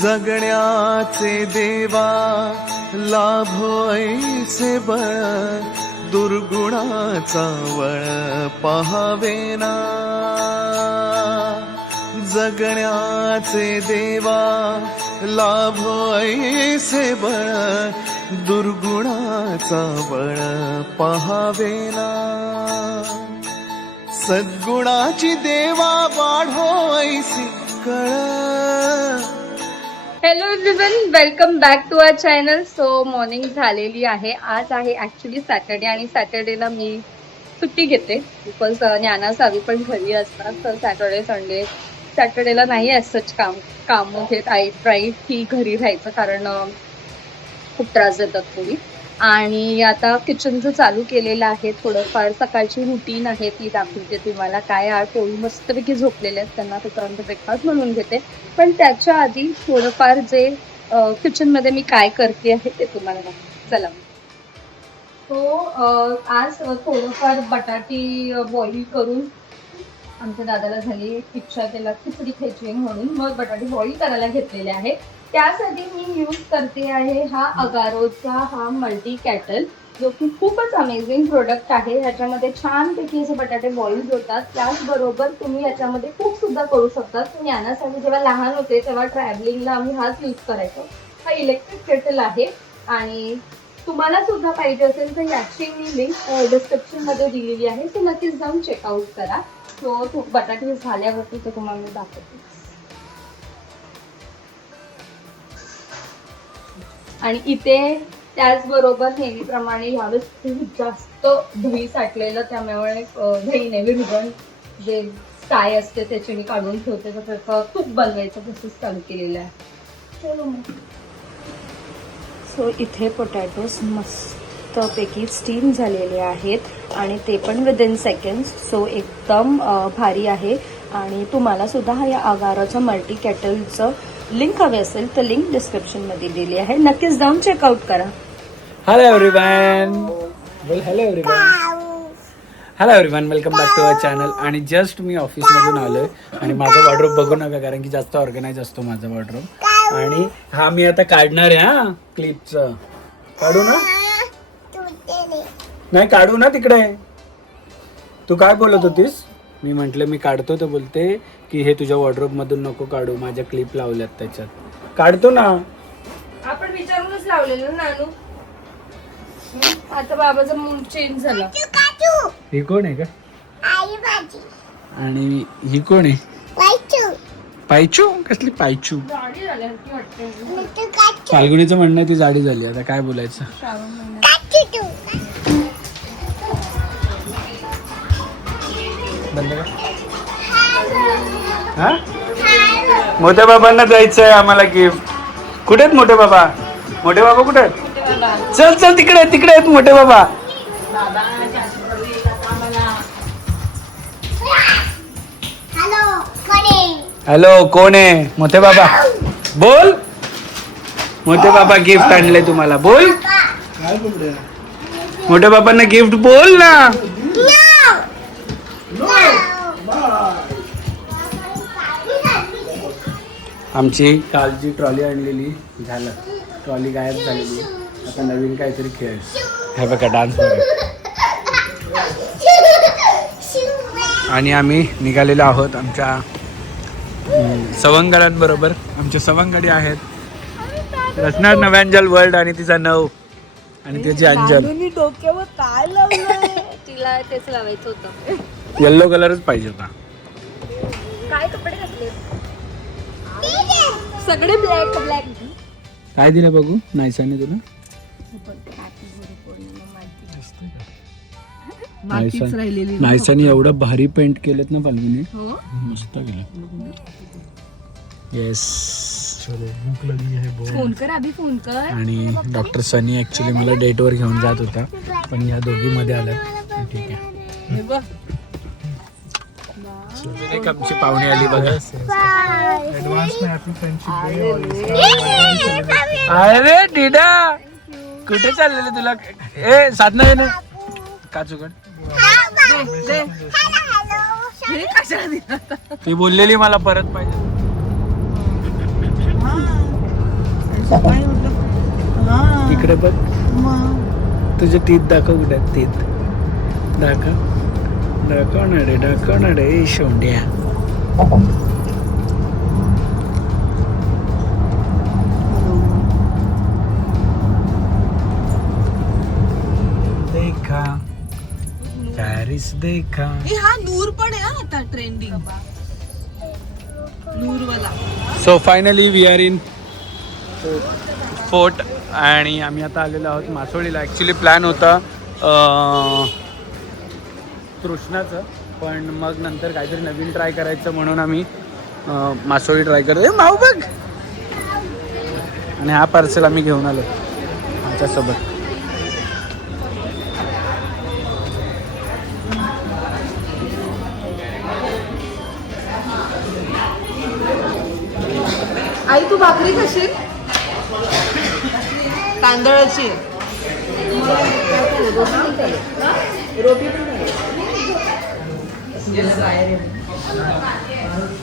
जगण्याचे देवा लाभो ऐसे बळ, दुर्गुणाचा वळ पहावेना. जगण्याचे देवा लाभो ऐसे बळ, दुर्गुणाचा बळ पहावेना. सद्गुणाची देवा वाढो ऐसी कळ. Hello everyone, welcome back to our channel. So morning झालेली आहे. आज आहे ॲक्च्युली सॅटर्डे आणि सॅटर्डेला मी सुट्टी घेते बिकॉज ज्ञाना सावी पण घरी असतात. तर सॅटर्डेला नाही असंच कामं घेत. आय ट्राय की घरी राहायचं कारण खूप त्रास देतात थोडी. आणि आता किचनचं चालू केलेलं आहे. थोडंफार सकाळची रुटीन आहे ती दाखवते तुम्हाला. काय आज पोळी मस्तपैकी झोपलेले आहेत, त्यांना त्याच्यानंतर ब्रेकफास्ट म्हणून घेते. पण त्याच्या आधी थोडंफार जे किचनमध्ये मी काय करते आहे ते तुम्हाला दाखवते. चला. तो आज थोडंफार बटाटी बॉईल करून आमच्या दादाला झाली इच्छा त्याला खिचडी खायची म्हणून मग बटाटे बॉईल करायला घेतलेले आहे. त्यासाठी मी यूज करते आहे हा अगारोचा हा मल्टी कॅटल, जो की खूपच अमेझिंग प्रोडक्ट आहे. ह्याच्यामध्ये छानपैकी असे बटाटे बॉईल होतात. त्याचबरोबर तुम्ही याच्यामध्ये कुक सुद्धा करू शकता. तुम्ही यासाठी जेव्हा लहान होते तेव्हा ट्रॅव्हलिंगला आम्ही हाच यूज करायचो. हा इलेक्ट्रिक केटल आहे आणि तुम्हाला सुद्धा पाहिजे असेल तर याची मी लिंक डिस्क्रिप्शनमध्ये दिलेली आहे. सो नक्कीच जाऊन चेकआउट करा. सो बटाटे झाल्यावरती ते तुम्हाला मी दाखवते. आणि इथे त्याचबरोबर नेहमीप्रमाणे ह्यावेळेस खूप जास्त दही साठलेलं, त्यामुळे दही नेहमी विरघळण जे काय असते त्याचे मी काढून ठेवते. तर त्याचं तूप बनवायचं प्रोसेस चालू केलेलं आहे. चलो मग. सो इथे पोटॅटोज मस्तपैकी स्टीम झालेले आहेत आणि ते पण विदिन सेकंड्स. सो एकदम भारी आहे. आणि तुम्हाला सुद्धा या अगारोच्या मल्टी कॅटलचं लिंक हवे असेल तर लिंक डिस्क्रिप्शन मध्ये दिली आहे. नक्कीच जाऊन चेकआउट करा. Hello everyone, hello everyone, welcome back to our channel. आणि जस्ट मी ऑफिसमधून आलोय आणि माझा वॉर्डरोब बघू नका कारण की जास्त ऑर्गनाइज असतो माझा वॉर्डरोब. आणि हा मी आता काढणार आहे. हा क्लिपचं काढू ना? नाही काढू ना तिकडे. तू काय बोलत होतीस? मी म्हंटल मी काढतो तर बोलते की हे तुझ्या वॉर्डरोब मधून नको काढू, माझ्या क्लिप लावल्यात त्याच्यात. काढतो ना. आपण विचारूनच लावलेलं नानू. आता बाबाचा मूड चेंज झाला. ही कोण आहे का? आणि ही कोण आहे? पायचू. कसली पायचू? फाल्गुनीचं म्हणणं आहे ती जाडी झाली. आता काय बोलायचं? बंद का? हा? मोठ्या बाबांना जायचंय आम्हाला गिफ्ट. कुठे आहेत मोठे बाबा? मोठे बाबा कुठे आहेत? चल चल तिकडे तिकडे आहेत मोठे बाबा. हॅलो कोण आहे? मोठे बाबा बोल. मोठे बाबा गिफ्ट आणले तुम्हाला. बोल. मोठ्या बाबांना गिफ्ट बोल ना. आमची कालची ट्रॉली आणलेली झालं, ट्रॉली गायब झालेली. आता नवीन काहीतरी खेळ. हे बघा डान्स. आणि आम्ही निघालेलो आहोत आमच्या सवंगड्यांबरोबर. आमचे सवंगडी आहेत रचना नव्यांजल वर्ल्ड आणि तिचा नव आणि त्याची अंजल. डोक्यावर काय लावलंय? तिला तेच लावायचं होतं. येल्लो कलरच पाहिजे होता. काय कपडे घातले? सगळे ब्लॅक ब्लॅक. काय दिलं बघू नायसाने तुला? नायसाने एवढं भारी पेंट केलेत ना फाल्गुनी. मस्त केलं. येस. फोन कर अभी, फोन कर. आणि डॉक्टर सनी ऍक्च्युली मला डेटवर घेऊन जात होता पण या दोघी मध्ये आल्या. ठीक आहे. आमची पाहुणे आली बघा. अरे डिडा कुठे चाललेले तुला? ए साधना ये ना काचूकड. ती बोललेली मला परत पाहिजे. तिकडे बघ, तुझे तीत दाखव. कुठे आहेत तीत? दाखव ना रे शोंड्या. देखा पॅरिस देखा. हा नूर पण आहे आता ट्रेंडिंग, नूर वाला. So finally we are in fort आणि आम्ही आता आलेलो आहोत मासोळीला. ॲक्च्युली प्लॅन होता कृष्णाचं, पण मग नंतर काहीतरी नवीन ट्राय करायचं म्हणून आम्ही मासोळी ट्राय करतो. माऊ बघ. आणि हा पार्सल आम्ही घेऊन आलो आमच्यासोबत. आई तू भाकरी कशी? तांदळाची. रोटी पण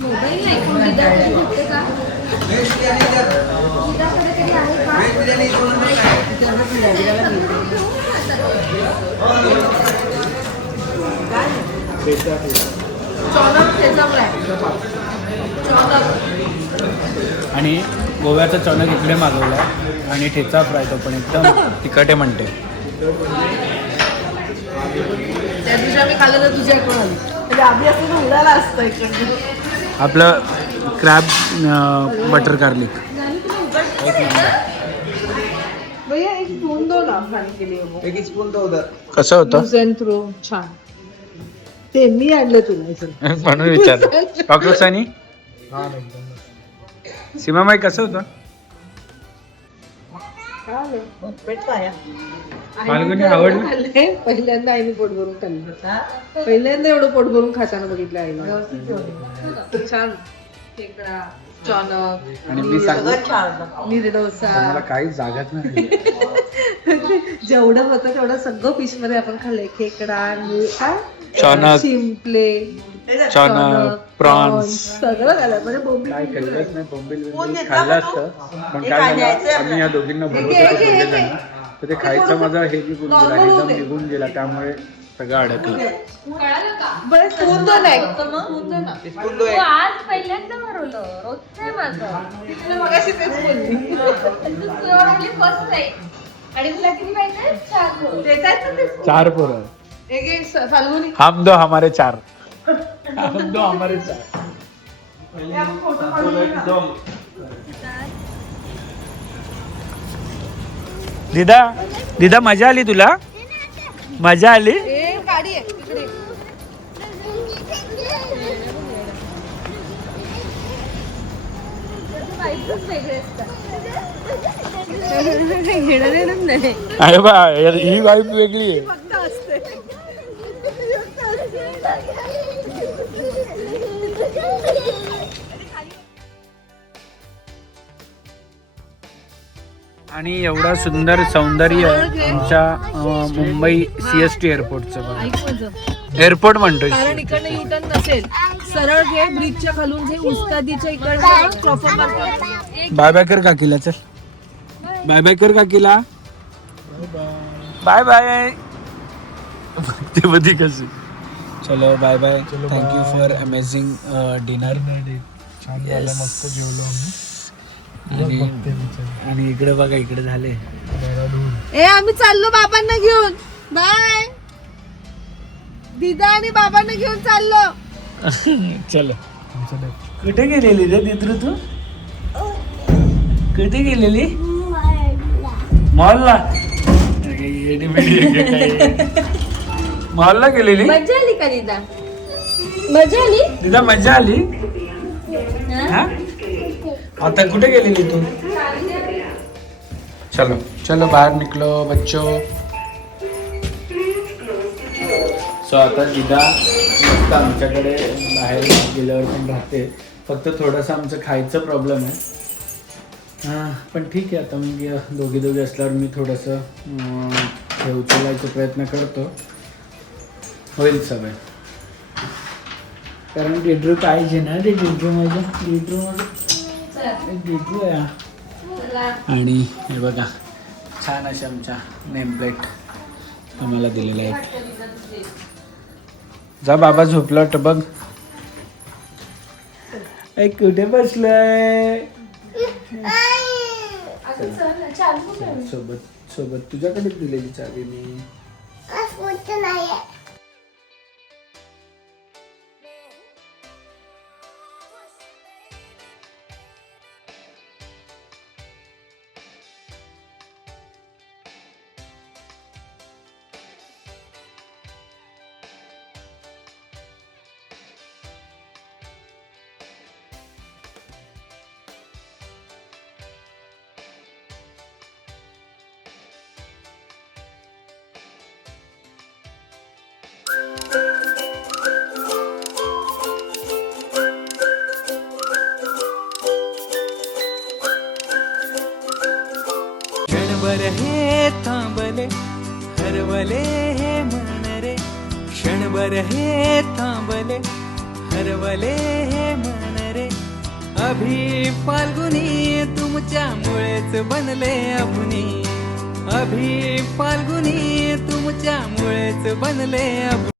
मोबाईल नाही पण दिदाकडे भेटते का? दिदाकडे तरी आहे आणि गोव्याचा चणक इकडे मागवला आणि ठेचा फ्राय तो पण एकदम तिखट आहे म्हणते. त्या दिवशी आम्ही खाल्लं तुझ्या कोण आली म्हणजे आम्ही असं उडाला असतं इकडे. आपलं क्रॅब बटर गार्लिक भैया एक स्पून दो ना खाने के लिए. एक स्पून तो उधर. कसं होतं यूज अँड थ्रो छान. ते मी आणलं तुला म्हणून विचारलं. डॉक्टर सनी सीमाबाई कसं होतं? फाल्गुनी आवडलं? खाल्ले पहिल्यांदा आईने पोट भरून खाल्लं. पहिल्यांदा एवढं पोट भरून खाताना बघितलं आईला. छान. खेकडा, चॉनक आणि मी सांगितलं निर्डोसा. मला काही जागाच नाही. जेवढं होतं तेवढं सगळं फिश मध्ये आपण खाल्लंय. खेकडा, चॉनक, शिंपले, चॉनक, प्रॉन्स सगळं झालं. म्हणजे बोंबील काय खाल्लंच नाही. बोंबील खाल्लं असतं पण काय झालं, आम्ही या दोघींना बोलवतो तर ते खायचं माझा हे निघून गेला, एकदम निघून गेला, त्यामुळे सगळं अडकलं. बरं स्पून दो नाही. आज पहिल्यांदा भरवलं, रोज नाही माझं. मगाशी तेच बोलली. First time. आणि तुला किती पाहिजे? 4 पोळी. देतायत ना ते. 4 पोरं. एक एक फाल्गुनी. हम दो हमारे 4. हम दो हमारे 4. फोटो काढून दीदा मजा आली तुला? मजा आली? गाडी आहे तिकडे. घेणं नाही. अरे बा ही वाईफ वेगळी आहे. आणि एवढा सुंदर सौंदर्य आमच्या मुंबई CST एअरपोर्टचं. एअरपोर्ट म्हणतोय. कारण इकडनं युटर्न नसेल, सरळ घे ब्रिजच्या खालून जे उस्तादीच्या इकडनं क्रॉपर मार्केट. बाय बाय कर काकीला. चल बाय बाय कर काकीला. Bye bye. ते बधी कशी. चलो bye bye. Thank you for amazing dinner. छान झालं, मस्त जेवलो आम्ही. आणि इकडे बघा, इकडे झाले. आम्ही चाललो बाबांना घेऊन. बाय. दिदा आणि बाबांना घेऊन चाललो. चलो. कुठे गेलेली रे दिद्रू तू? कुठे गेलेली? मॉलला. मॉलला गेलेली? मजा आली का दिदा? मजा आली? दिदा मजा आली? हा? आता कुठे गेलेली तू? चलो चलो बाहर निकलो बच्चो. सो आता दिदा मस्त आमच्याकडे बाहेर गेल्यावर पण राहते. फक्त थोडंसं आमचं खायचं प्रॉब्लेम आहे. पण ठीक आहे, आता मग दोघी असल्यावर मी थोडंसं हे उचलायचा प्रयत्न करतो. होईल सगळं. कारण डिड्रू पाहिजे ना. ते डिड्रू माझं डिड्रू आहे. आणि हे बघा छान अशा आमच्या नेमप्लेट आम्हाला दिलेल्या आहेत. जा बाबा झोपला वाटतं बघ. ऐ कुठे बसलोय सोबत सोबत तुझ्याकडे दिलेली चावी मी. क्षणभर हे थांबले हरवले हे मन रे, क्षणभर हे थांबले हरवले हे मन रे. अभि फाल्गुनी तुमच्यामुळेच बनले अभुनी, अभि फाल्गुनी तुमच्यामुळेच बनले अभुनी.